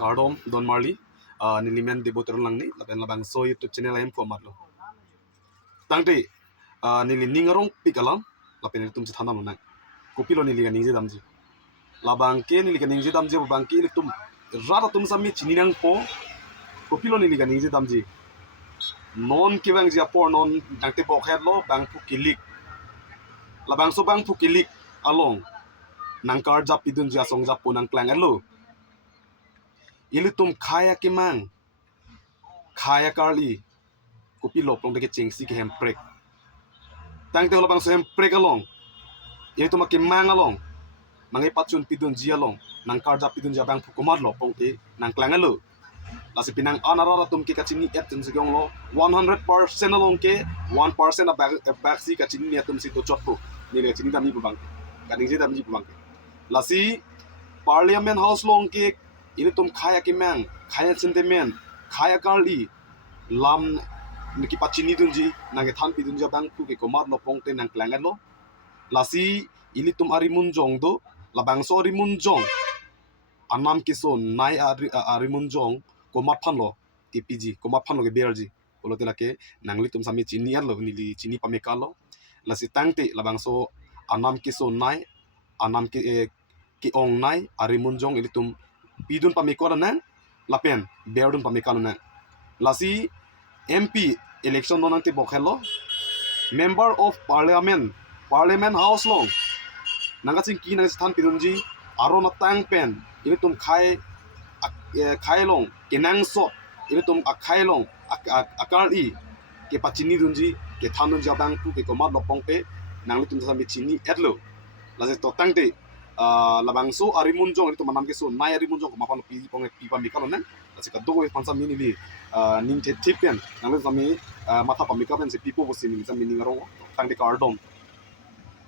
Kardom Don Marley nilimen deboter langni labang so YouTube channel ayam format lo tangte nili ningarong pikalam lapen tum si thanam na kopilo nili ganing je damji labang ke nili ganing je damji babang ke tum rata tum sami chini nang po kopilo nili ganing je damji non ke bang ja por non tangte po khet lo bang pu kilik labang so bang pu kilik along nang kar jap pidun ja song jap po nang klang elo ili tum khaya ke mang khaya karli kopilo plong de chengsi ke hem prek tangte lo bang so hem prek along ini tu makin mang along mangai pacun pidun jia long nang karja pidun jia bang pukumar lo pongke nang klang lo lasi pinang anarara tum ke kachini et tum sigong lo 100% along ke 1% a back si kachini ne tum si to chotpo ni le chini dami bang kaning je dami bang lasi parliament house long ke ini tum khaya ke mang khaya sentiment khaya karli lam niki pachini dunji nang ke than pidun jia bang pu ke komar lo pongte nang klang lo lasi ili tum arimun jong do labang so arimun jong anam kiso nai arimun jong komat phan lo TPG komat phan lo ke BRG olo tela ke nangli tum sami chini lo nili chini pameka lo lasi tangte labang so anam kiso nai anam ke ong nai arimun jong ili tum pidun pameko na lapen berdun pameka na lasi MP election no nante bokhelo member of parliament house long nangaching ki nang stan pidunji aro na tang pen ini tum khai long kenang so ini tum akhai long akal I ke pachini dunji ke thanun jabang pu ke komar lopong pe nangli tum sambi chini etlo lase to tangte labang so arimun jong itu manam ke so nai arimun jong mapan pi pong pi pam mikalo nan lase ka dogo pansa mini li ning te tipen nangli sami mata pam mikapen se pipo bosin sami ningarong tangte kardom